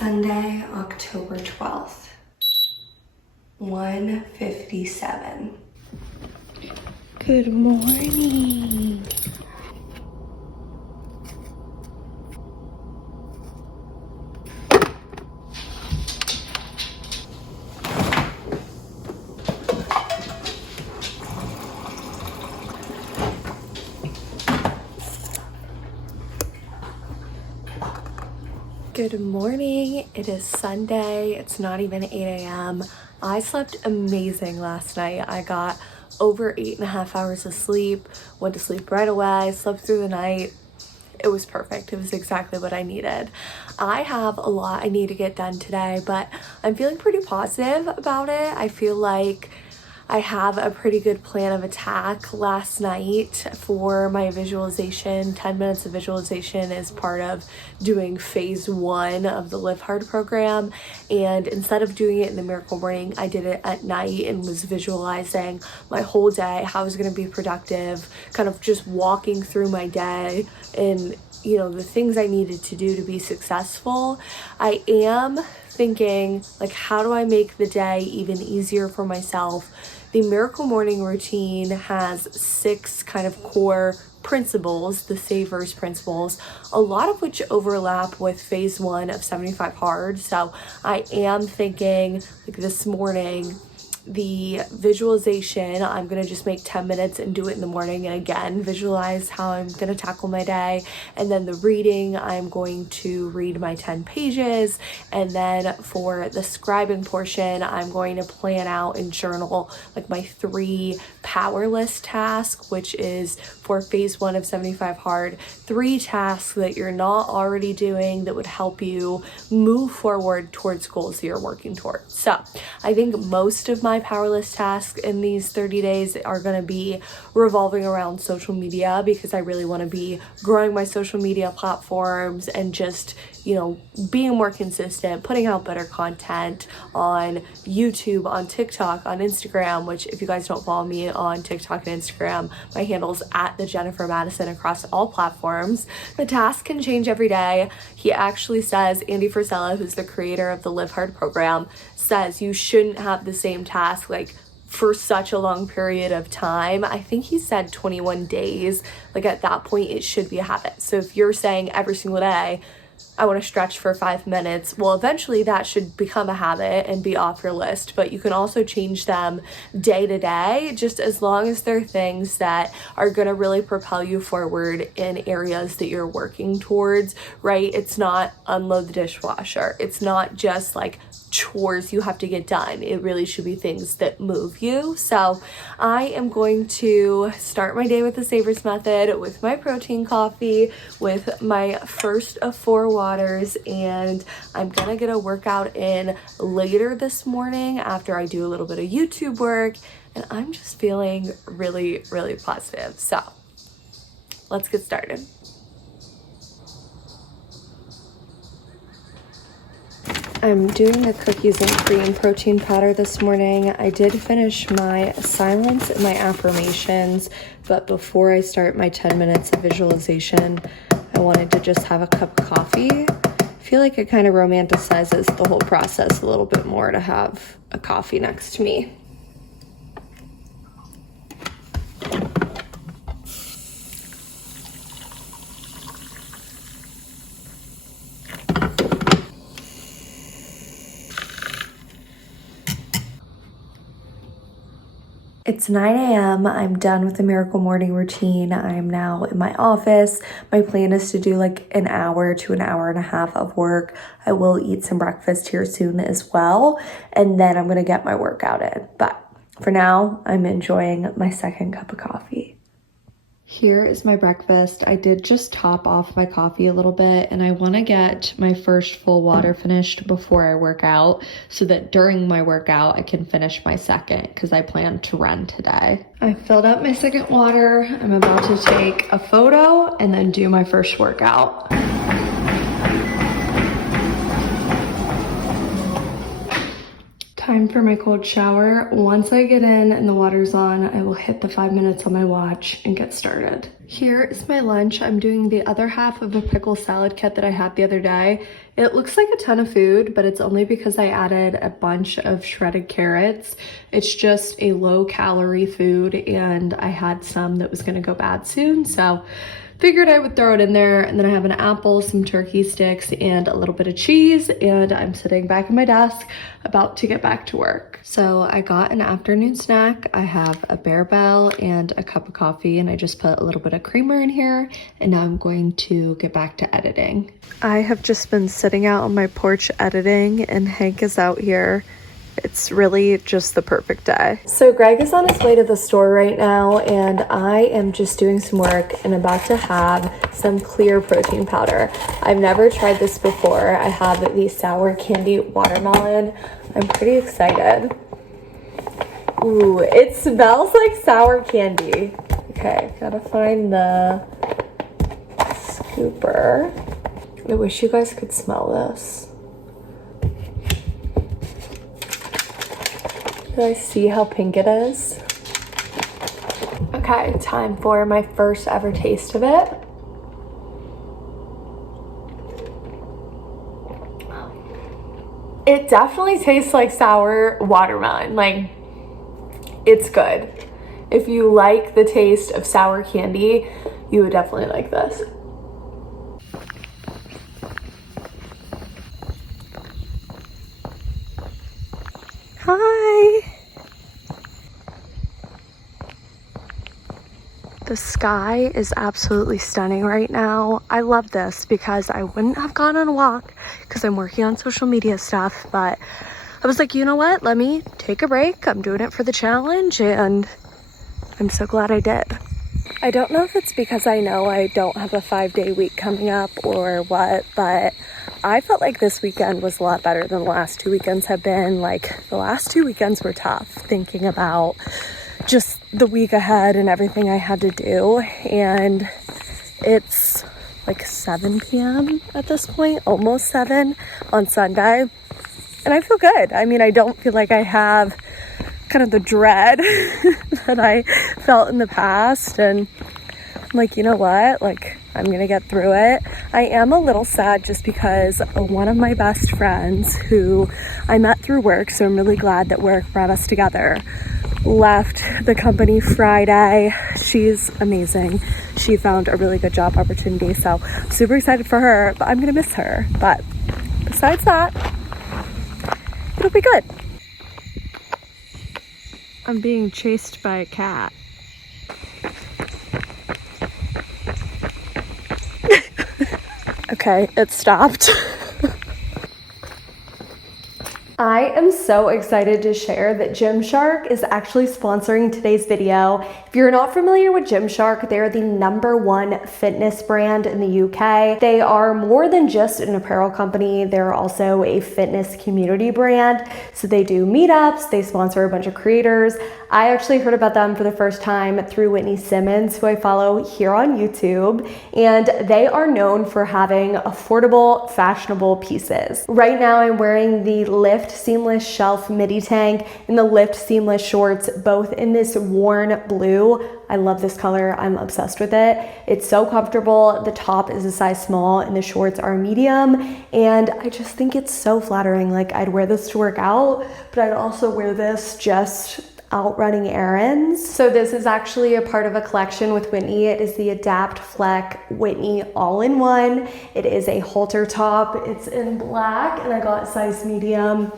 Sunday, October 12th, 1:57. Good morning. Good morning. It is Sunday. It's not even 8 a.m. I slept amazing last night. I got over 8.5 hours of sleep, went to sleep right away, slept through the night. It was perfect. It was exactly what I needed. I have a lot I need to get done today, but I'm feeling pretty positive about it. I feel like I have a pretty good plan of attack. Last night for my visualization, 10 minutes of visualization is part of doing phase 1 of the Live Hard program. And instead of doing it in the miracle morning, I did it at night and was visualizing my whole day, how I was gonna be productive, kind of just walking through my day and the things I needed to do to be successful. I am thinking, like, how do I make the day even easier for myself? The miracle morning routine has 6 kind of core principles, the savers principles, a lot of which overlap with phase 1 of 75 hard. So I am thinking, like, this morning, the visualization, I'm gonna just make 10 minutes and do it in the morning, and again visualize how I'm gonna tackle my day. And then the reading, I'm going to read my 10 pages, and then for the scribing portion, I'm going to plan out and journal like my 3 power list tasks, which is for phase 1 of 75 hard, 3 tasks that you're not already doing that would help you move forward towards goals that you're working towards. So I think most of my power list tasks in these 30 days are going to be revolving around social media, because I really want to be growing my social media platforms and just being more consistent, putting out better content on YouTube, on TikTok, on Instagram, which if you guys don't follow me on TikTok and Instagram, my handle's at the Jennifer Madison across all platforms. The task can change every day. He actually says, Andy Frisella, who's the creator of the Live Hard program, says you shouldn't have the same task like for such a long period of time. I think he said 21 days. Like, at that point it should be a habit. So if you're saying every single day, I want to stretch for 5 minutes, well, eventually that should become a habit and be off your list. But you can also change them day to day, just as long as they're things that are going to really propel you forward in areas that you're working towards, right? It's not unload the dishwasher. It's not just like chores you have to get done. It really should be things that move you. So I am going to start my day with the Savers method, with my protein coffee, with my first of 4 waters, and I'm gonna get a workout in later this morning after I do a little bit of YouTube work, and I'm just feeling really, really positive. So let's get started. I'm doing the cookies and cream protein powder this morning. I did finish my silence and my affirmations, but before I start my 10 minutes of visualization, I wanted to just have a cup of coffee. I feel like it kind of romanticizes the whole process a little bit more to have a coffee next to me. It's 9 a.m. I'm done with the miracle morning routine. I'm now in my office. My plan is to do like an hour to an hour and a half of work. I will eat some breakfast here soon as well, and then I'm gonna get my workout in. But for now, I'm enjoying my second cup of coffee. Here is my breakfast. I did just top off my coffee a little bit, and I want to get my first full water finished before I work out so that during my workout I can finish my second, because I plan to run today. I filled up my second water. I'm about to take a photo and then do my first workout. Time for my cold shower. Once I get in and the water's on, I will hit the 5 minutes on my watch and get started. Here is my lunch. I'm doing the other half of a pickle salad kit that I had the other day. It looks like a ton of food, but it's only because I added a bunch of shredded carrots. It's just a low calorie food and I had some that was gonna go bad soon, so figured I would throw it in there. And then I have an apple, some turkey sticks, and a little bit of cheese. And I'm sitting back at my desk about to get back to work. So I got an afternoon snack. I have a Bear Bell and a cup of coffee, and I just put a little bit of creamer in here. And now I'm going to get back to editing. I have just been sitting out on my porch editing, and Hank is out here. It's really just the perfect day. So Greg is on his way to the store right now, and I am just doing some work and about to have some clear protein powder. I've never tried this before. I have the sour candy watermelon. I'm pretty excited. Ooh, it smells like sour candy. Okay, gotta find the scooper. I wish you guys could smell this. Do I see how pink it is? Okay, time for my first ever taste of it. It definitely tastes like sour watermelon. Like, it's good. If you like the taste of sour candy, you would definitely like this. Hi. The sky is absolutely stunning right now. I love this because I wouldn't have gone on a walk because I'm working on social media stuff, but I was like, you know what? Let me take a break. I'm doing it for the challenge and I'm so glad I did. I don't know if it's because I know I don't have a 5-day week coming up or what, but I felt like this weekend was a lot better than the last 2 weekends have been. Like, the last 2 weekends were tough, thinking about just the week ahead and everything I had to do. And it's like 7 p.m. at this point, almost 7 on Sunday. And I feel good. I mean, I don't feel like I have kind of the dread that I felt in the past. And I'm like, you know what? Like, I'm gonna get through it. I am a little sad just because one of my best friends who I met through work, so I'm really glad that work brought us together, left the company Friday. She's amazing. She found a really good job opportunity, so I'm super excited for her, but I'm gonna miss her. But besides that, it'll be good. I'm being chased by a cat. Okay, it stopped. I am so excited to share that Gymshark is actually sponsoring today's video. If you're not familiar with Gymshark, they're the #1 fitness brand in the UK. They are more than just an apparel company. They're also a fitness community brand. So they do meetups, they sponsor a bunch of creators. I actually heard about them for the first time through Whitney Simmons, who I follow here on YouTube. And they are known for having affordable, fashionable pieces. Right now I'm wearing the Lift Seamless Shelf Midi Tank and the Lift Seamless Shorts, both in this worn blue. I love this color. I'm obsessed with it. It's so comfortable. The top is a size small and the shorts are medium. And I just think it's so flattering. Like, I'd wear this to work out, but I'd also wear this just out running errands. So this is actually a part of a collection with Whitney. It is the Adapt Fleck Whitney all-in-one. It is a halter top. It's in black and I got size medium.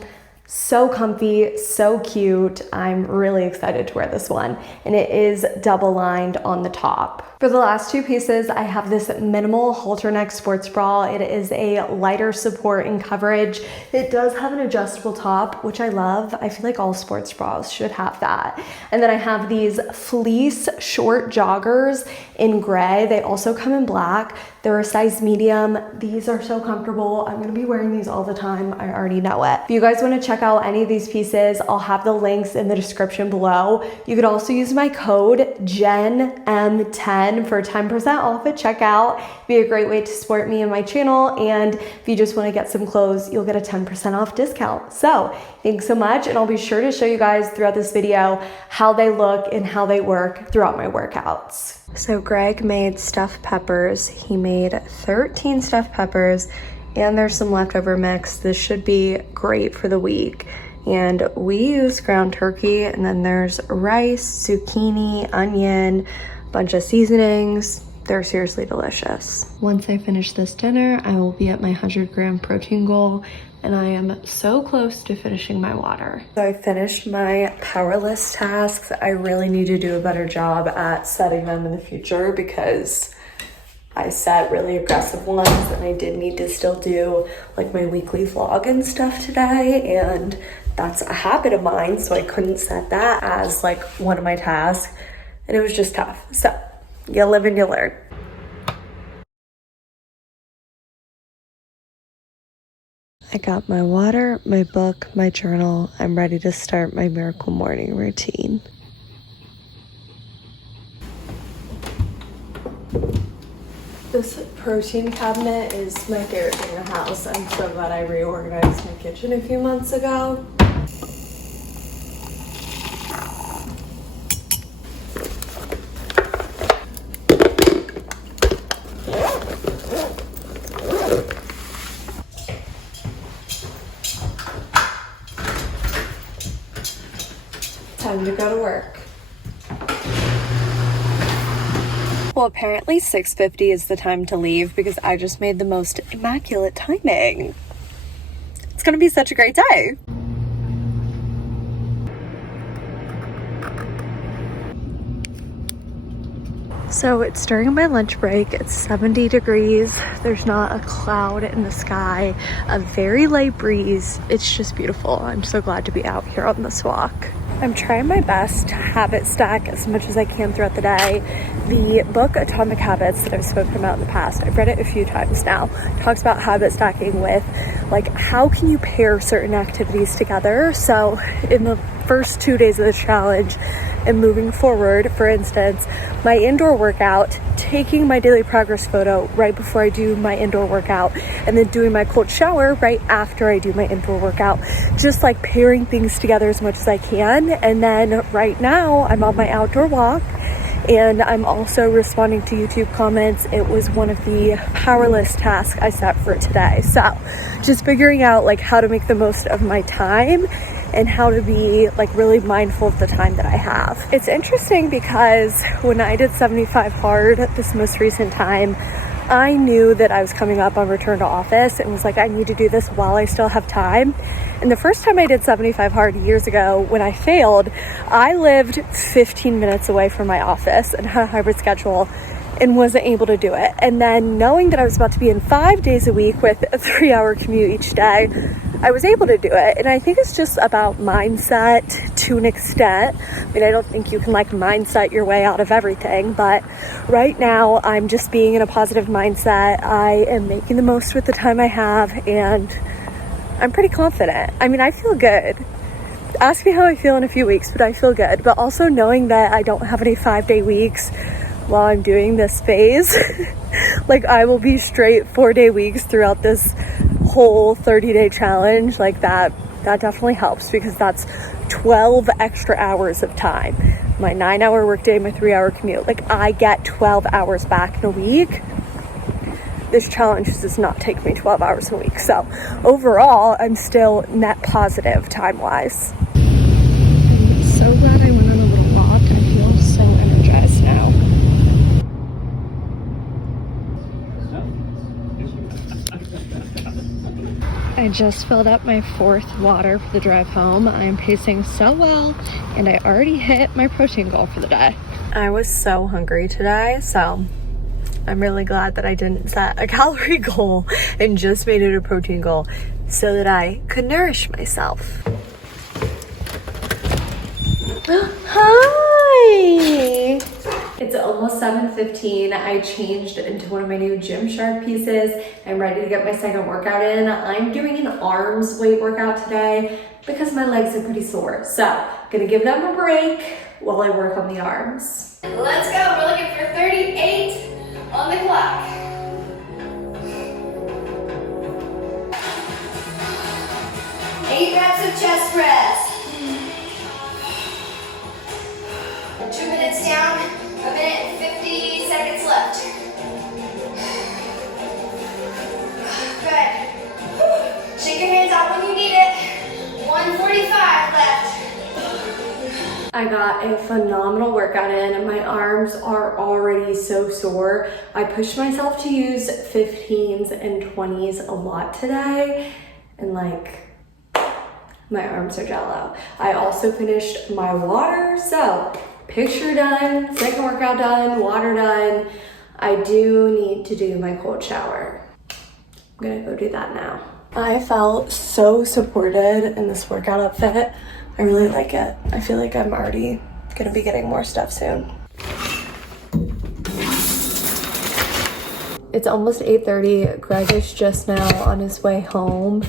So comfy, so cute. I'm really excited to wear this one. And it is double lined on the top. For the last 2 pieces, I have this minimal halter neck sports bra. It is a lighter support and coverage. It does have an adjustable top, which I love. I feel like all sports bras should have that. And then I have these fleece short joggers in gray. They also come in black. They're a size medium. These are so comfortable. I'm gonna be wearing these all the time. I already know it. If you guys wanna check check out any of these pieces, I'll have the links in the description below. You could also use my code JENM10 for 10% off at checkout. Be a great way to support me and my channel, and if you just want to get some clothes, you'll get a 10% off discount. So thanks so much, and I'll be sure to show you guys throughout this video how they look and how they work throughout my workouts. So Greg made stuffed peppers. He made 13 stuffed peppers, and there's some leftover mix. This should be great for the week. And we use ground turkey, and then there's rice, zucchini, onion, bunch of seasonings. They're seriously delicious. Once I finish this dinner, I will be at my 100-gram protein goal, and I am so close to finishing my water. So I finished my power list tasks. I really need to do a better job at setting them in the future because I set really aggressive ones, and I did need to still do like my weekly vlog and stuff today, and that's a habit of mine, so I couldn't set that as like one of my tasks, and it was just tough. So you live and you learn. I got my water, my book, my journal. I'm ready to start my miracle morning routine. This protein cabinet is my favorite thing in the house. I'm so glad I reorganized my kitchen a few months ago. Time to go to work. Well, apparently 6:50 is the time to leave because I just made the most immaculate timing. It's gonna be such a great day. So it's during my lunch break. It's 70 degrees. There's not a cloud in the sky, a very light breeze. It's just beautiful. I'm so glad to be out here on this walk. I'm trying my best to habit stack as much as I can throughout the day. The book Atomic Habits that I've spoken about in the past, I've read it a few times now, talks about habit stacking with like how can you pair certain activities together. So in the first 2 days of the challenge and moving forward, for instance, my indoor workout, taking my daily progress photo right before I do my indoor workout, and then doing my cold shower right after I do my indoor workout, just like pairing things together as much as I can. And then right now I'm on my outdoor walk, and I'm also responding to YouTube comments. It was one of the power list tasks I set for today. So just figuring out like how to make the most of my time and how to be like really mindful of the time that I have. It's interesting because when I did 75 hard this most recent time, I knew that I was coming up on return to office and was like, I need to do this while I still have time. And the first time I did 75 hard years ago when I failed, I lived 15 minutes away from my office and had a hybrid schedule and wasn't able to do it. And then knowing that I was about to be in 5 days a week with a 3-hour commute each day, I was able to do it. And I think it's just about mindset to an extent. I mean, I don't think you can like mindset your way out of everything, but right now I'm just being in a positive mindset. I am making the most with the time I have, and I'm pretty confident. I mean, I feel good. Ask me how I feel in a few weeks, but I feel good. But also knowing that I don't have any 5-day weeks while I'm doing this phase, like I will be straight 4-day weeks throughout this whole 30-day challenge. Like that definitely helps because that's 12 extra hours of time. My 9-hour workday, my 3-hour commute, like I get 12 hours back in a week. This challenge does not take me 12 hours a week. So overall, I'm still net positive time-wise. I'm so glad I went on a little walk. I feel so energized now. I just filled up my 4th water for the drive home. I'm pacing so well, and I already hit my protein goal for the day. I was so hungry today, so I'm really glad that I didn't set a calorie goal and just made it a protein goal so that I could nourish myself. Hi! It's almost almost 7:15. I changed into one of my new Gymshark pieces. I'm ready to get my second workout in. I'm doing an arms weight workout today because my legs are pretty sore. So, gonna give them a break while I work on the arms. Let's go. We're looking for 38 on the clock. 8 reps of chest press. 2 minutes down, 1 minute and 50 seconds left. Good. Shake your hands out when you need it. 145 left. I got a phenomenal workout in and my arms are already so sore. I pushed myself to use 15s and 20s a lot today and like my arms are jello. I also finished my water, so picture done, second workout done, water done. I do need to do my cold shower. I'm gonna go do that now. I felt so supported in this workout outfit. I really like it. I feel like I'm already gonna be getting more stuff soon. It's almost 8:30. Greg is just now on his way home.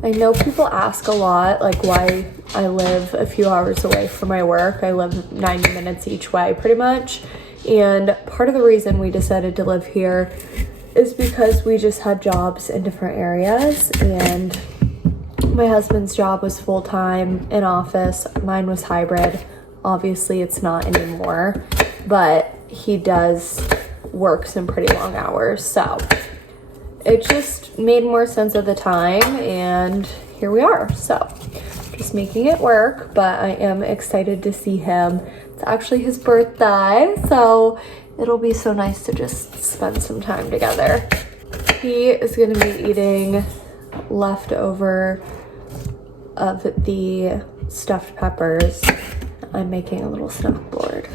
I know people ask a lot, like why I live a few hours away from my work. I live 90 minutes each way pretty much. And part of the reason we decided to live here is because we just had jobs in different areas, and my husband's job was full-time in office. Mine was hybrid. Obviously it's not anymore, but he does work some pretty long hours. So it just made more sense at the time, and here we are. So just making it work, but I am excited to see him. It's actually his birthday, so it'll be so nice to just spend some time together. He is gonna be eating leftover of the stuffed peppers. I'm making a little snack board.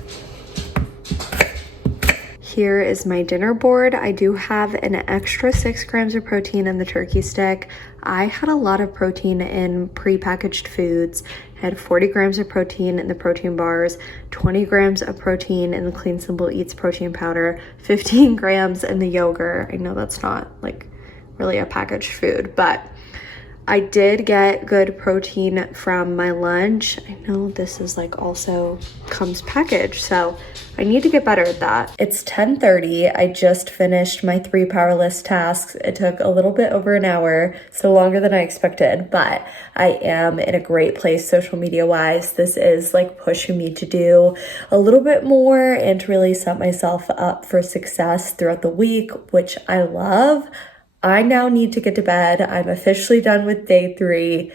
Here is my dinner board. I do have an extra 6 grams of protein in the turkey stick. I had a lot of protein in prepackaged foods. I had 40 grams of protein in the protein bars, 20 grams of protein in the Clean Simple Eats protein powder, 15 grams in the yogurt. I know that's not like really a packaged food, but I did get good protein from my lunch. I know this is like also comes packaged, so I need to get better at that. It's 10:30. I just finished my 3 power list tasks. It took a little bit over an hour, so longer than I expected, but I am in a great place social media wise. This is like pushing me to do a little bit more and to really set myself up for success throughout the week, which I love. I now need to get to bed. I'm officially done with day 3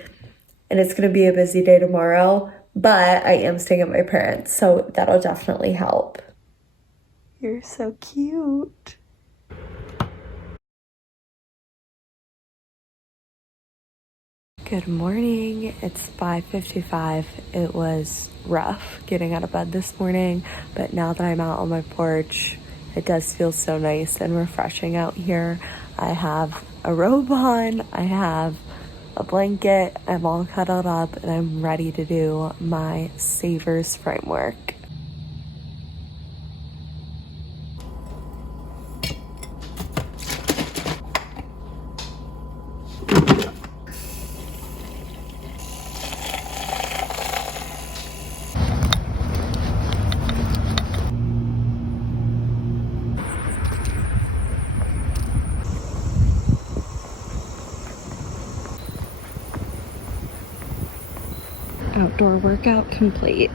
and it's gonna be a busy day tomorrow, but I am staying at my parents', so that'll definitely help. You're so cute. Good morning. It's 5:55. It was rough getting out of bed this morning, but now that I'm out on my porch, it does feel so nice and refreshing out here. I have a robe on, I have a blanket, I'm all cuddled up, and I'm ready to do my Savers framework. Outdoor workout complete.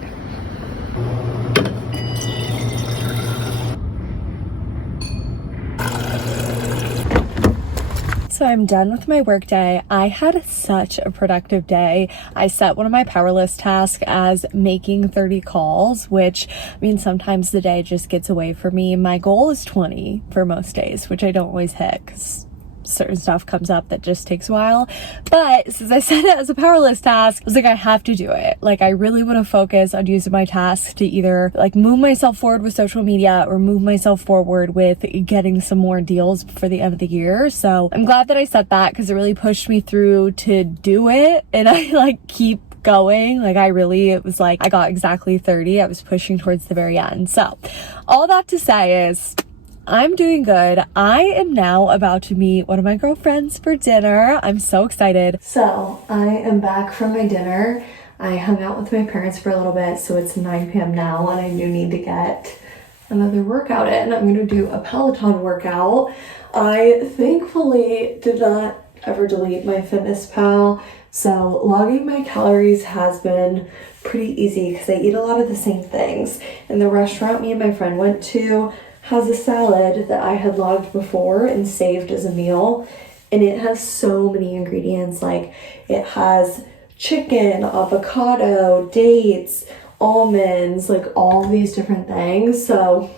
So I'm done with my work day. I had such a productive day. I set one of my power list tasks as making 30 calls, which means sometimes the day just gets away from me. My goal is 20 for most days, which I don't always hit because certain stuff comes up that just takes a while. But since I set it as a power list task, I was like, I have to do it. Like, I really want to focus on using my tasks to either like move myself forward with social media or move myself forward with getting some more deals for the end of the year. So I'm glad that I set that because it really pushed me through to do it. And I like keep going. Like it was like I got exactly 30. I was pushing towards the very end. So all that to say is I'm doing good. I am now about to meet one of my girlfriends for dinner. I'm so excited. So I am back from my dinner. I hung out with my parents for a little bit, so it's 9 p.m. now, and I do need to get another workout in. I'm gonna do a Peloton workout. I thankfully did not ever delete my FitnessPal, so logging my calories has been pretty easy because I eat a lot of the same things. And the restaurant me and my friend went to has a salad that I had logged before and saved as a meal, and it has so many ingredients. Like it has chicken, avocado, dates, almonds, like all these different things. So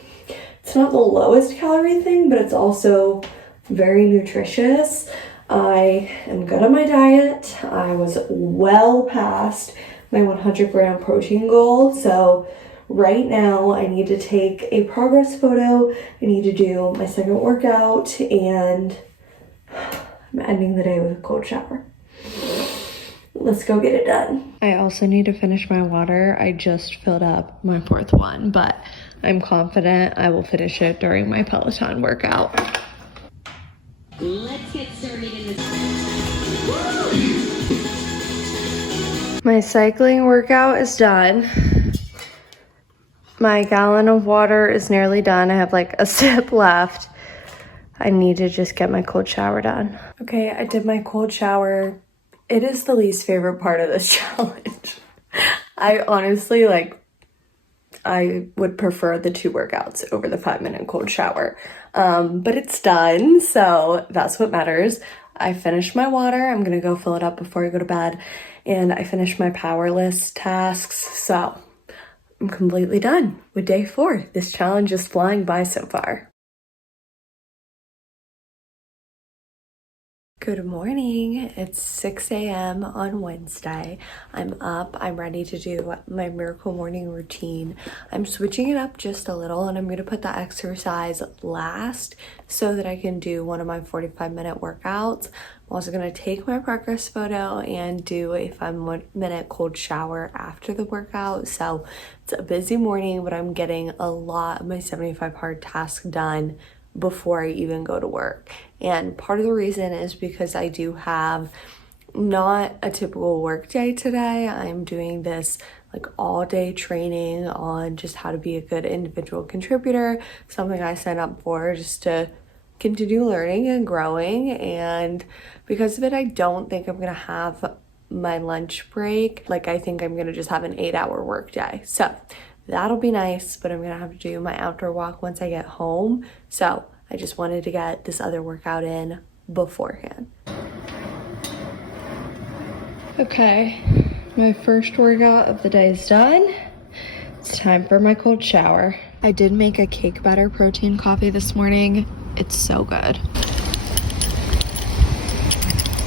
it's not the lowest calorie thing, but it's also very nutritious. I am good on my diet. I was well past my 100 gram protein goal. So right now I need to take a progress photo. I need to do my second workout, and I'm ending the day with a cold shower. Let's go get it done. I also need to finish my water. I just filled up my 4th one, but I'm confident I will finish it during my Peloton workout. Let's get started in this. My cycling workout is done. My gallon of water is nearly done. I have like a sip left. I need to just get my cold shower done. Okay, I did my cold shower. It is the least favorite part of this challenge. I honestly, I would prefer the 2 workouts over the 5-minute cold shower. But it's done, so that's what matters. I finished my water. I'm gonna go fill it up before I go to bed. And I finished my power list tasks, so I'm completely done with day 4. This challenge is flying by so far. Good morning. It's 6 a.m. on Wednesday. I'm up. I'm ready to do my miracle morning routine. I'm switching it up just a little, and I'm going to put the exercise last so that I can do one of my 45-minute workouts. I'm also going to take my progress photo and do a 5-minute cold shower after the workout. So it's a busy morning, but I'm getting a lot of my 75 hard tasks done before I even go to work. And part of the reason is because I do have not a typical work day today. I'm doing this like all day training on just how to be a good individual contributor, something I signed up for just to continue learning and growing. And because of it, I don't think I'm gonna have my lunch break. Like I think I'm gonna just have an 8-hour work day. So that'll be nice, but I'm gonna have to do my outdoor walk once I get home. So I just wanted to get this other workout in beforehand. Okay, my first workout of the day is done. It's time for my cold shower. I did make a cake batter protein coffee this morning. It's so good.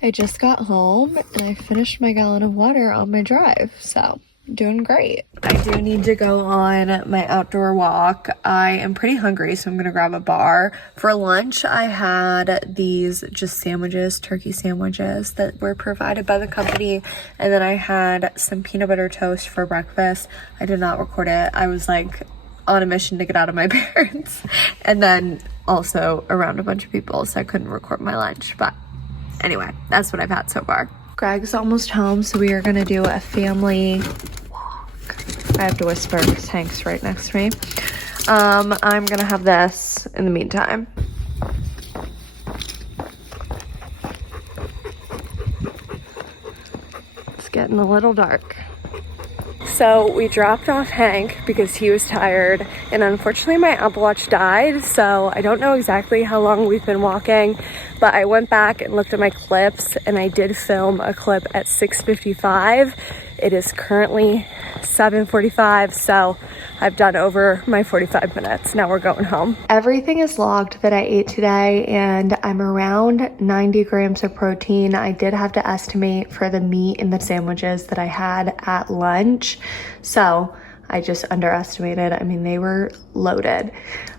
I just got home and I finished my gallon of water on my drive, so doing great. I do need to go on my outdoor walk. I am pretty hungry, so I'm gonna grab a bar. For lunch, I had these just sandwiches, turkey sandwiches that were provided by the company, and then I had some peanut butter toast for breakfast. I did not record it. I was like on a mission to get out of my parents, and then also around a bunch of people, so I couldn't record my lunch. But anyway, that's what I've had so far. Greg's almost home, so we are gonna do a family walk. I have to whisper because Hank's right next to me. I'm gonna have this in the meantime. It's getting a little dark. So we dropped off Hank because he was tired, and unfortunately my Apple Watch died, so I don't know exactly how long we've been walking, but I went back and looked at my clips, and I did film a clip at 6:55. It is currently 7:45, so I've done over my 45 minutes. Now we're going home. Everything is logged that I ate today, and I'm around 90 grams of protein. I did have to estimate for the meat in the sandwiches that I had at lunch. So I just underestimated. I mean, they were loaded.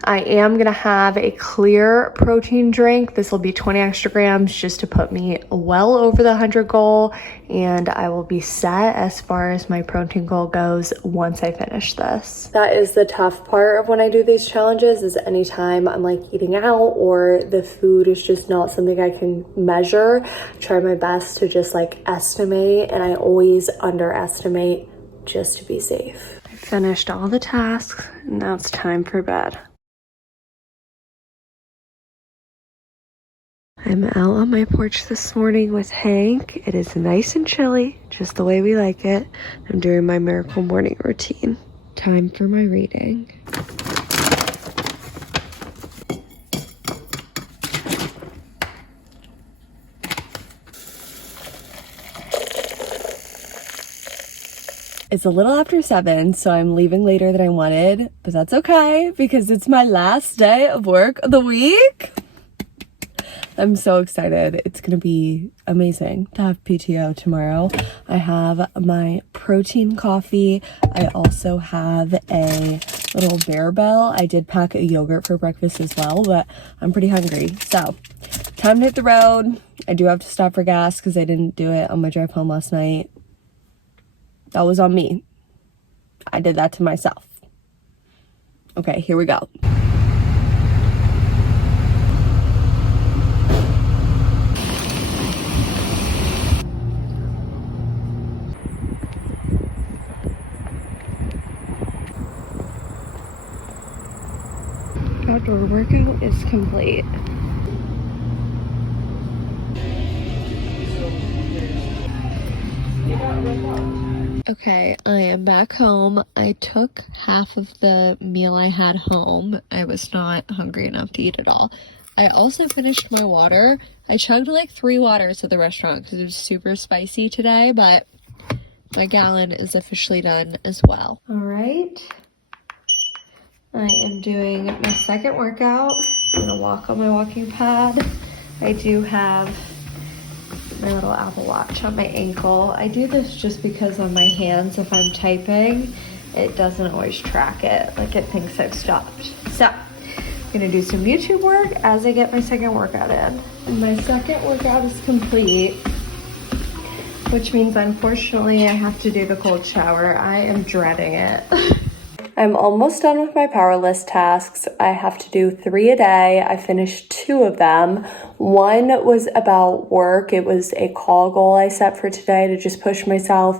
I am gonna have a clear protein drink. This will be 20 extra grams just to put me well over the 100 goal, and I will be set as far as my protein goal goes once I finish this. That is the tough part of when I do these challenges, is anytime I'm like eating out or the food is just not something I can measure, I try my best to just like estimate, and I always underestimate just to be safe. I finished all the tasks, and now it's time for bed. I'm out on my porch this morning with Hank. It is nice and chilly, just the way we like it. I'm doing my miracle morning routine. Time for my reading. It's a little after 7, so I'm leaving later than I wanted, but that's okay because it's my last day of work of the week. I'm so excited. It's gonna be amazing to have PTO tomorrow. I have my protein coffee. I also have a little Bear Bell. I did pack a yogurt for breakfast as well, but I'm pretty hungry. So, time to hit the road. I do have to stop for gas because I didn't do it on my drive home last night. That was on me. I did that to myself. Okay, here we go. Outdoor workout is complete. Okay, I am back home. I took half of the meal I had home. I was not hungry enough to eat it all. I also finished my water. I chugged like 3 waters at the restaurant because it was super spicy today, but my gallon is officially done as well. All right. I am doing my second workout. I'm gonna walk on my walking pad. I do have my little Apple Watch on my ankle. I do this just because on my hands, if I'm typing, it doesn't always track it, like it thinks I've stopped. So, I'm gonna do some YouTube work as I get my second workout in. And my second workout is complete, which means unfortunately I have to do the cold shower. I am dreading it. I'm almost done with my power list tasks. I have to do 3 a day. I finished 2 of them. One was about work. It was a call goal I set for today to just push myself.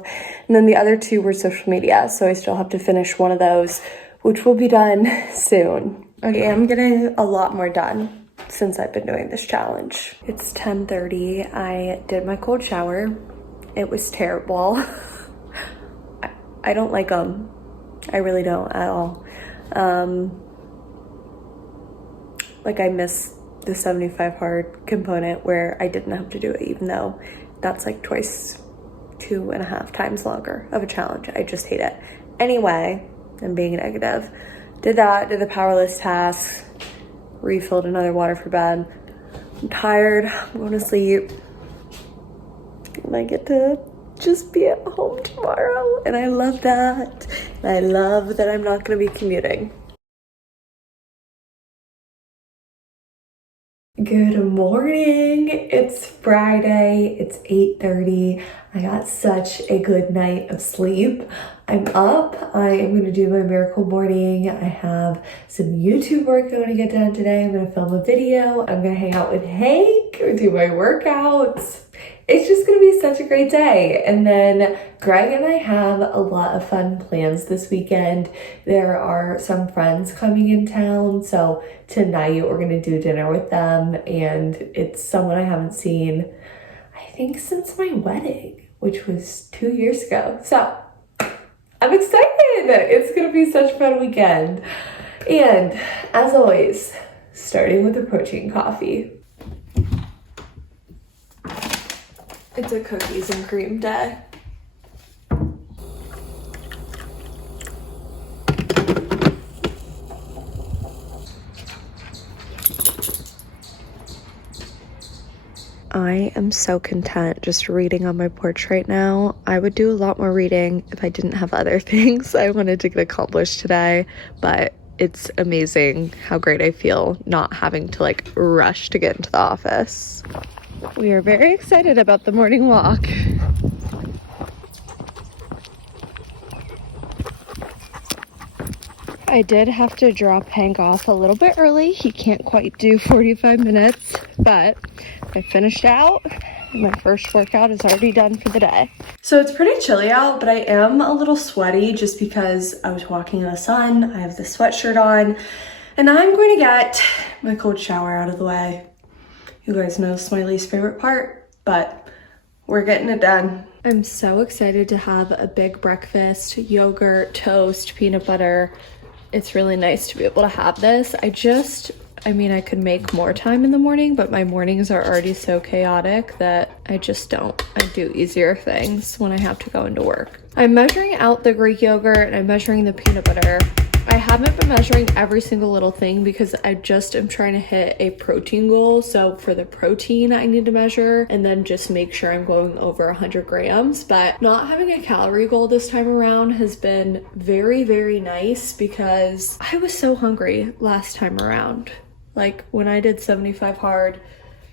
And then the other 2 were social media. So I still have to finish one of those, which will be done soon. I am getting a lot more done since I've been doing this challenge. It's 10:30. I did my cold shower. It was terrible. I don't like them. I really don't at all. Like I miss the 75 hard component where I didn't have to do it, even though that's like twice, 2.5 times longer of a challenge. I just hate it. Anyway, I'm being negative. Did that, did the powerless tasks, refilled another water for bed. I'm tired, I'm going to sleep. And I get to just be at home tomorrow, and I love that. And I love that I'm not going to be commuting. Good morning. It's Friday. It's 8:30. I got such a good night of sleep. I'm up. I am going to do my miracle morning. I have some YouTube work I want to get done today. I'm going to film a video. I'm going to hang out with Hank, do my workouts. It's just going to be such a great day. And then Greg and I have a lot of fun plans this weekend. There are some friends coming in town. So tonight we're going to do dinner with them. And it's someone I haven't seen, I think, since my wedding, which was 2 years ago. So I'm excited. It's going to be such a fun weekend. And as always, starting with the protein coffee. It's a cookies and cream day. I am so content just reading on my porch right now. I would do a lot more reading if I didn't have other things I wanted to get accomplished today, but it's amazing how great I feel not having to like rush to get into the office. We are very excited about the morning walk. I did have to drop Hank off a little bit early. He can't quite do 45 minutes, but I finished out. My first workout is already done for the day. So it's pretty chilly out, but I am a little sweaty just because I was walking in the sun. I have the sweatshirt on, and I'm going to get my cold shower out of the way. You guys know it's my least favorite part, but we're getting it done. I'm so excited to have a big breakfast, yogurt, toast, peanut butter. It's really nice to be able to have this. I mean, I could make more time in the morning, but my mornings are already so chaotic that I just don't. I do easier things when I have to go into work. I'm measuring out the Greek yogurt and I'm measuring the peanut butter. I haven't been measuring every single little thing because I just am trying to hit a protein goal. So for the protein, I need to measure and then just make sure I'm going over 100 grams. But not having a calorie goal this time around has been very, very nice because I was so hungry last time around. Like when I did 75 hard,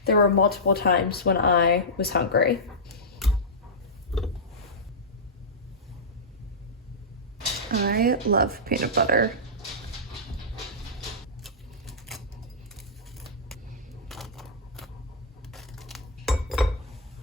there were multiple times when I was hungry. I love peanut butter.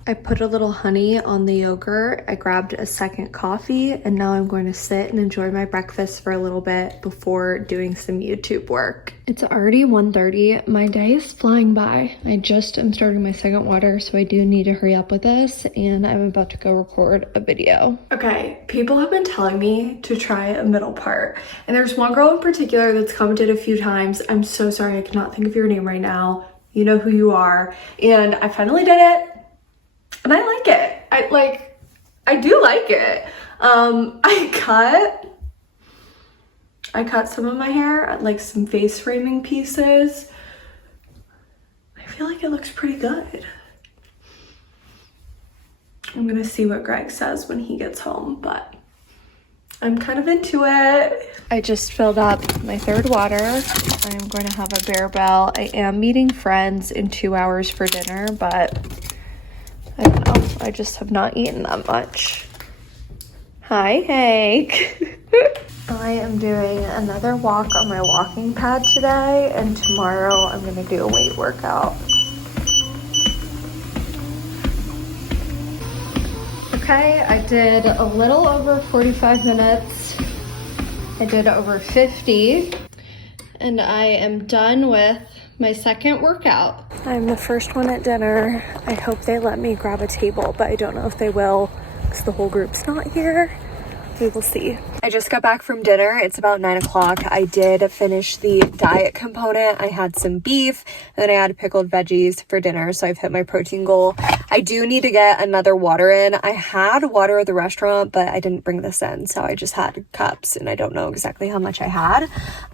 I put a little honey on the yogurt. I grabbed a second coffee, and now I'm going to sit and enjoy my breakfast for a little bit before doing some YouTube work. It's already 1:30. My day is flying by. I just am starting my second water, so I do need to hurry up with this, and I'm about to go record a video. Okay, people have been telling me to try a middle part, and there's one girl in particular that's commented a few times. I'm so sorry, I cannot think of your name right now. You know who you are. And I finally did it. And I like it. I do like it. I cut some of my hair, like some face framing pieces. I feel like it looks pretty good. I'm gonna see what Greg says when he gets home, but I'm kind of into it. I just filled up my third water. I am going to have a Bearbell. I am meeting friends in 2 hours for dinner, but I don't know, I just have not eaten that much. Hi, Hank. I am doing another walk on my walking pad today, and tomorrow I'm gonna do a weight workout. Okay, I did a little over 45 minutes. I did over 50, and I am done with my second workout. I'm the first one at dinner. I hope they let me grab a table, but I don't know if they will because the whole group's not here. We will see. I just got back from dinner. It's about 9 o'clock. I did finish the diet component. I had some beef, and then I had pickled veggies for dinner, so I've hit my protein goal. I do need to get another water in. I had water at the restaurant, but I didn't bring this in, so I just had cups, and I don't know exactly how much I had.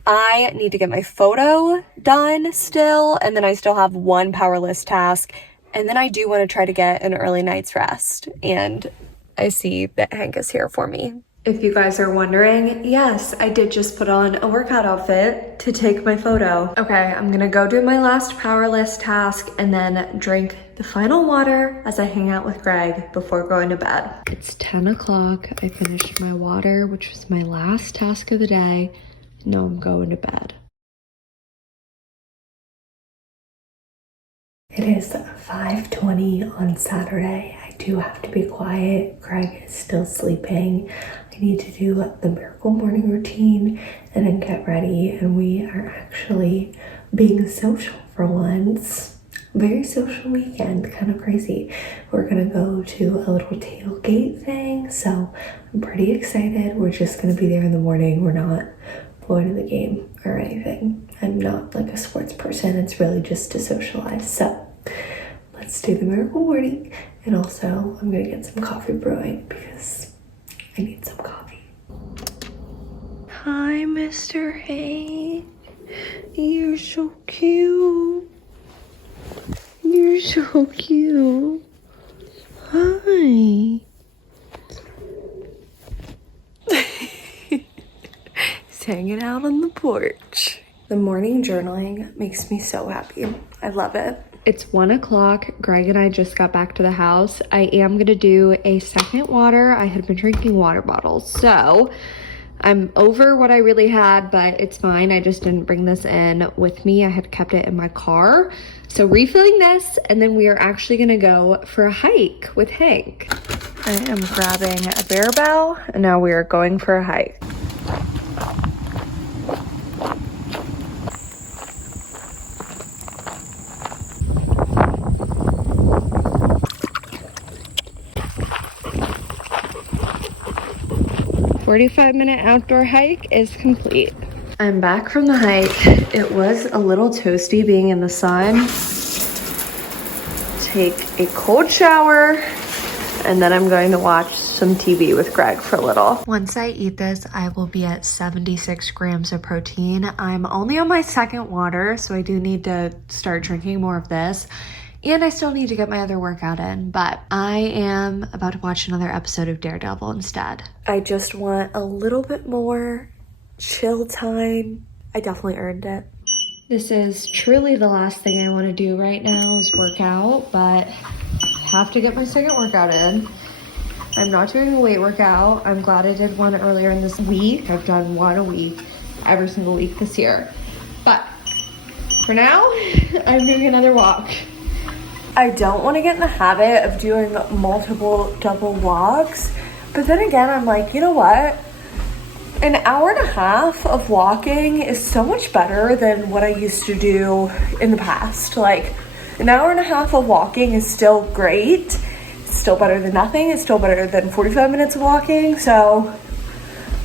I need to get my photo done still, and then I still have one power list task, and then I do want to try to get an early night's rest, and I see that Hank is here for me. If you guys are wondering, yes, I did just put on a workout outfit to take my photo. Okay, I'm gonna go do my last power list task and then drink the final water as I hang out with Greg before going to bed. It's 10 o'clock. I finished my water, which was my last task of the day. Now I'm going to bed. It is 5:20 on Saturday. I do have to be quiet. Greg is still sleeping. I need to do the miracle morning routine and then get ready. And we are actually being social for once. Very social weekend, kind of crazy. We're gonna go to a little tailgate thing, so I'm pretty excited. We're just gonna be there in the morning. We're not going to the game or anything. I'm not like a sports person. It's really just to socialize. So let's do the miracle morning. And also I'm gonna get some coffee brewing because I need some coffee. Hi, Mr. Hank. You're so cute. You're so cute. Hi. He's hanging out on the porch. The morning journaling makes me so happy. I love it. It's 1 o'clock. Greg and I just got back to the house. I am gonna do a second water. I had been drinking water bottles, so I'm over what I really had, but it's fine. I just didn't bring this in with me. I had kept it in my car. So refilling this, and then we are actually gonna go for a hike with Hank. I am grabbing a bear bow, and now we are going for a hike. A 45-minute outdoor hike is complete. I'm back from the hike. It was a little toasty being in the sun. Take a cold shower, and then I'm going to watch some TV with Greg for a little. Once I eat this, I will be at 76 grams of protein. I'm only on my second water, so I do need to start drinking more of this. And I still need to get my other workout in, but I am about to watch another episode of Daredevil instead. I just want a little bit more chill time. I definitely earned it. This is truly the last thing I want to do right now is work out, but I have to get my second workout in. I'm not doing a weight workout. I'm glad I did one earlier in this week. I've done one a week every single week this year. But for now, I'm doing another walk. I don't want to get in the habit of doing multiple double walks, but then again, I'm like, you know what? An hour and a half of walking is so much better than what I used to do in the past. Like, an hour and a half of walking is still great. It's still better than nothing. It's still better than 45 minutes of walking. So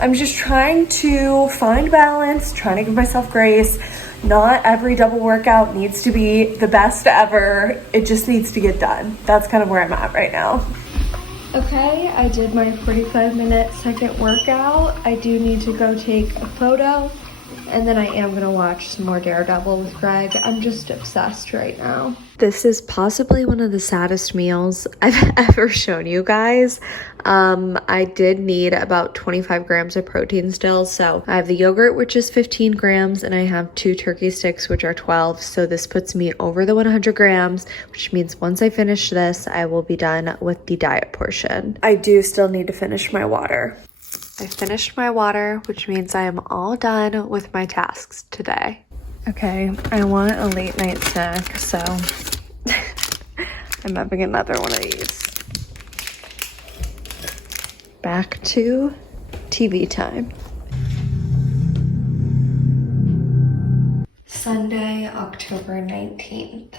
I'm just trying to find balance, trying to give myself grace. Not every double workout needs to be the best ever. It just needs to get done. That's kind of where I'm at right now. Okay, I did my 45-minute second workout. I do need to go take a photo, and then I am gonna watch some more Daredevil with Greg. I'm just obsessed right now. This is possibly one of the saddest meals I've ever shown you guys. I did need about 25 grams of protein still. So I have the yogurt, which is 15 grams, and I have 2 turkey sticks, which are 12. So this puts me over the 100 grams, which means once I finish this, I will be done with the diet portion. I do still need to finish my water. I finished my water, which means I am all done with my tasks today. Okay, I want a late night snack, so I'm having another one of these. Back to TV time. Sunday, October 19th.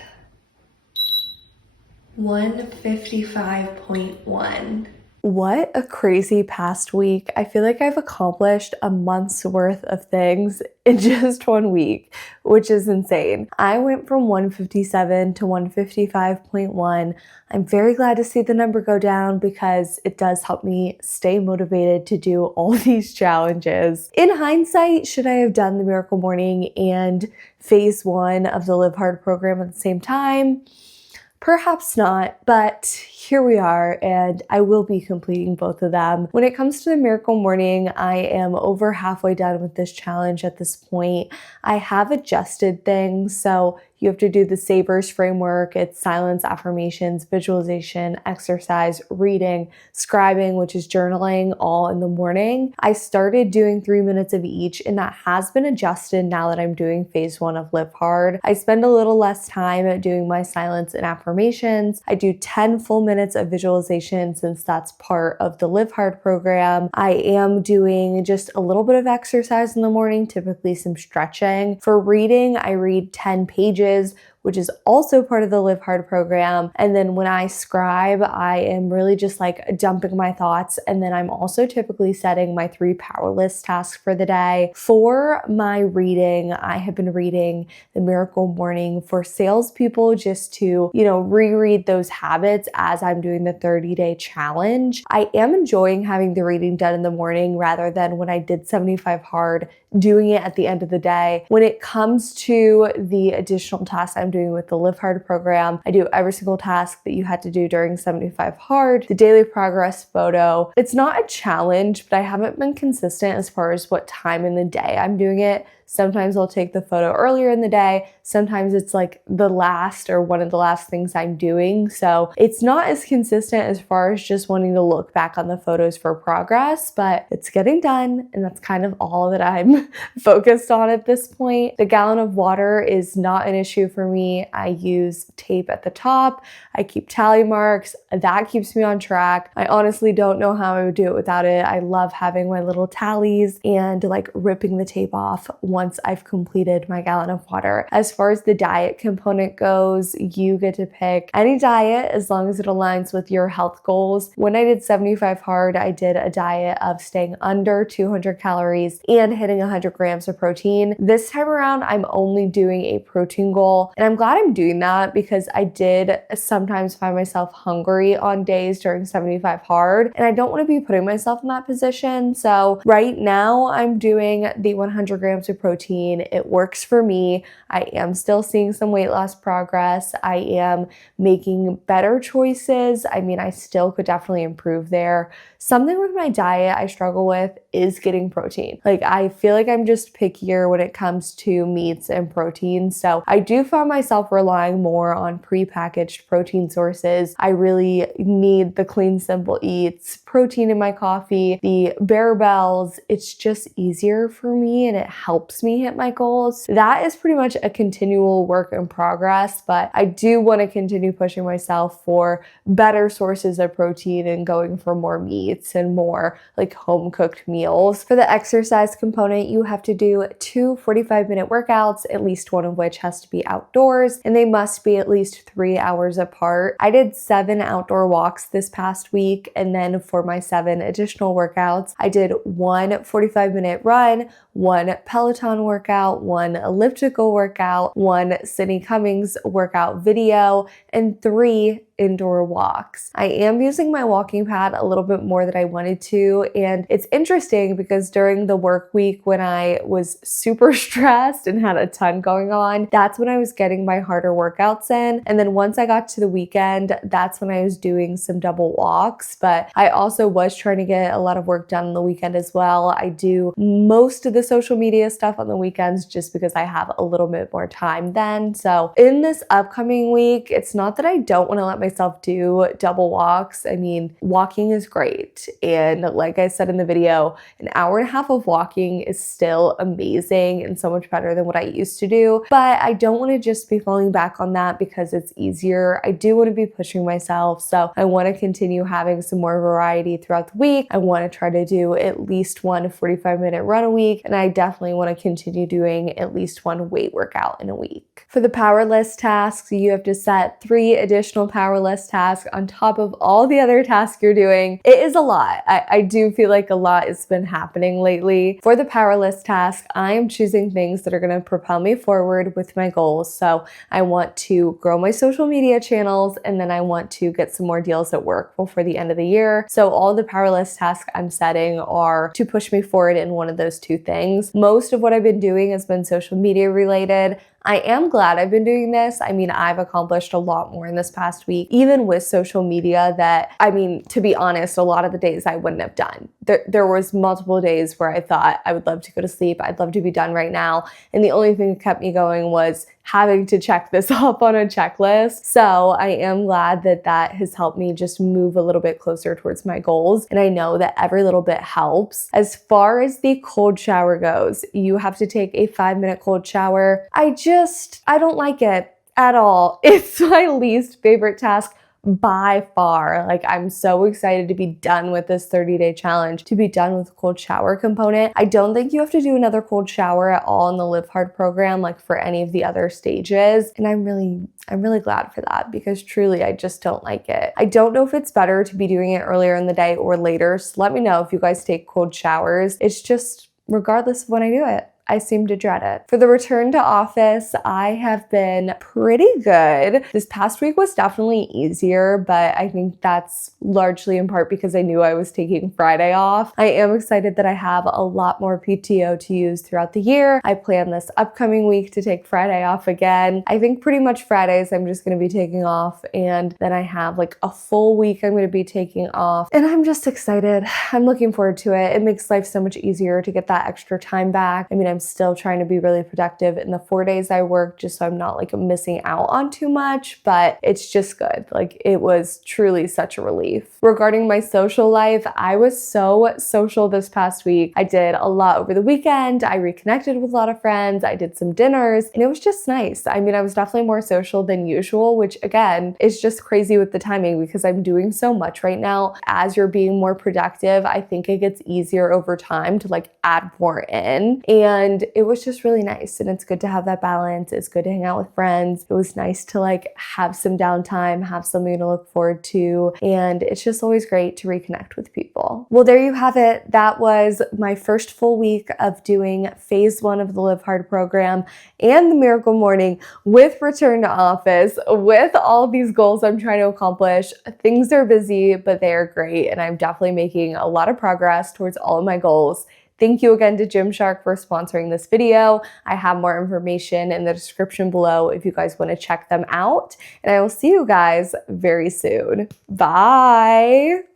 155.1. What a crazy past week. I feel like I've accomplished a month's worth of things in just 1 week, which is insane. I went from 157 to 155.1. I'm very glad to see the number go down because it does help me stay motivated to do all these challenges. In hindsight, should I have done the Miracle Morning and phase 1 of the Live Hard program at the same time? Perhaps not, but here we are, and I will be completing both of them. When it comes to the Miracle Morning, I am over halfway done with this challenge at this point. I have adjusted things, so you have to do the SAVERS framework. It's silence, affirmations, visualization, exercise, reading, scribing, which is journaling, all in the morning. I started doing 3 minutes of each, and that has been adjusted now that I'm doing phase 1 of Live Hard. I spend a little less time at doing my silence and affirmations. I do 10 full minutes of visualization since that's part of the Live Hard program. I am doing just a little bit of exercise in the morning, typically some stretching. For reading, I read 10 pages, which is also part of the Live Hard program. And then when I scribe, I am really just like dumping my thoughts. And then I'm also typically setting my 3 power list tasks for the day. For my reading, I have been reading The Miracle Morning for salespeople just to, reread those habits as I'm doing the 30-day challenge. I am enjoying having the reading done in the morning rather than when I did 75 hard, doing it at the end of the day. When it comes to the additional tasks I'm doing with the Live Hard program. I do every single task that you had to do during 75 Hard, the daily progress photo. It's not a challenge, but I haven't been consistent as far as what time in the day I'm doing it. Sometimes I'll take the photo earlier in the day. Sometimes it's like the last or one of the last things I'm doing. So it's not as consistent as far as just wanting to look back on the photos for progress, but it's getting done. And that's kind of all that I'm focused on at this point. The gallon of water is not an issue for me. I use tape at the top. I keep tally marks. That keeps me on track. I honestly don't know how I would do it without it. I love having my little tallies and like ripping the tape off once I've completed my gallon of water. As far as the diet component goes, you get to pick any diet as long as it aligns with your health goals. When I did 75 Hard, I did a diet of staying under 200 calories and hitting 100 grams of protein. This time around, I'm only doing a protein goal, and I'm glad I'm doing that because I did sometimes find myself hungry on days during 75 Hard, and I don't want to be putting myself in that position. So right now, I'm doing the 100 grams of protein. It works for me. I am still seeing some weight loss progress. I am making better choices. I mean, I still could definitely improve there. Something with my diet I struggle with is getting protein. Like, I feel like I'm just pickier when it comes to meats and protein. So I do find myself relying more on prepackaged protein sources. I really need the clean, simple eats, protein in my coffee, the barbells. It's just easier for me and it helps me hit my goals. That is pretty much a continual work in progress, but I do want to continue pushing myself for better sources of protein and going for more meats and more like home cooked meals. For the exercise component, you have to do 2 45-minute workouts, at least one of which has to be outdoors, and they must be at least 3 hours apart. I did 7 outdoor walks this past week, and then for my 7 additional workouts, I did 1 45-minute run, 1 Peloton workout, 1 elliptical workout, 1 Sydney Cummings workout video, and 3 indoor walks. I am using my walking pad a little bit more than I wanted to, and it's interesting because during the work week when I was super stressed and had a ton going on, that's when I was getting my harder workouts in, and then once I got to the weekend, that's when I was doing some double walks. But I also was trying to get a lot of work done on the weekend as well. I do most of the social media stuff on the weekends just because I have a little bit more time then. So in this upcoming week, it's not that I don't want to let myself do double walks. I mean, walking is great. And like I said in the video, an hour and a half of walking is still amazing and so much better than what I used to do. But I don't want to just be falling back on that because it's easier. I do want to be pushing myself. So I want to continue having some more variety throughout the week. I want to try to do at least 1 45-minute run a week. And I definitely want to continue doing at least 1 weight workout in a week. For the power list tasks, you have to set 3 additional power list tasks on top of all the other tasks you're doing. It is a lot. I do feel like a lot has been happening lately. For the power list task, I am choosing things that are going to propel me forward with my goals. So I want to grow my social media channels, and then I want to get some more deals at work before the end of the year. So all the power list tasks I'm setting are to push me forward in one of those 2 things. Most of what I've been doing has been social media related. I am glad I've been doing this. I mean, I've accomplished a lot more in this past week, even with social media that, I mean, to be honest, a lot of the days I wouldn't have done. There was multiple days where I thought I would love to go to sleep. I'd love to be done right now. And the only thing that kept me going was having to check this off on a checklist. So I am glad that that has helped me just move a little bit closer towards my goals. And I know that every little bit helps. As far as the cold shower goes, you have to take a 5-minute cold shower. I don't like it at all. It's my least favorite task by far. Like, I'm so excited to be done with this 30-day challenge, to be done with the cold shower component. I don't think you have to do another cold shower at all in the Live Hard program, like for any of the other stages. And I'm really glad for that because truly I just don't like it. I don't know if it's better to be doing it earlier in the day or later. So let me know if you guys take cold showers. It's just, regardless of when I do it, I seem to dread it. For the return to office, I have been pretty good. This past week was definitely easier, but I think that's largely in part because I knew I was taking Friday off. I am excited that I have a lot more PTO to use throughout the year. I plan this upcoming week to take Friday off again. I think pretty much Fridays I'm just going to be taking off, and then I have like a full week I'm going to be taking off, and I'm just excited. I'm looking forward to it. It makes life so much easier to get that extra time back. I mean, I'm still trying to be really productive in the 4 days I work just so I'm not like missing out on too much, but it's just good. Like, it was truly such a relief. Regarding my social life, I was so social this past week. I did a lot over the weekend. I reconnected with a lot of friends. I did some dinners, and it was just nice. I mean, I was definitely more social than usual, which again is just crazy with the timing because I'm doing so much right now. As you're being more productive, I think it gets easier over time to like add more in, and it was just really nice. And it's good to have that balance. It's good to hang out with friends. It was nice to like have some downtime, have something to look forward to, and it's just always great to reconnect with people. Well, there you have it. That was my first full week of doing phase 1 of the Live Hard program and the Miracle Morning with return to office, with all these goals I'm trying to accomplish. Things are busy, but they are great, and I'm definitely making a lot of progress towards all of my goals. Thank you again to Gymshark for sponsoring this video. I have more information in the description below if you guys want to check them out, and I will see you guys very soon. Bye!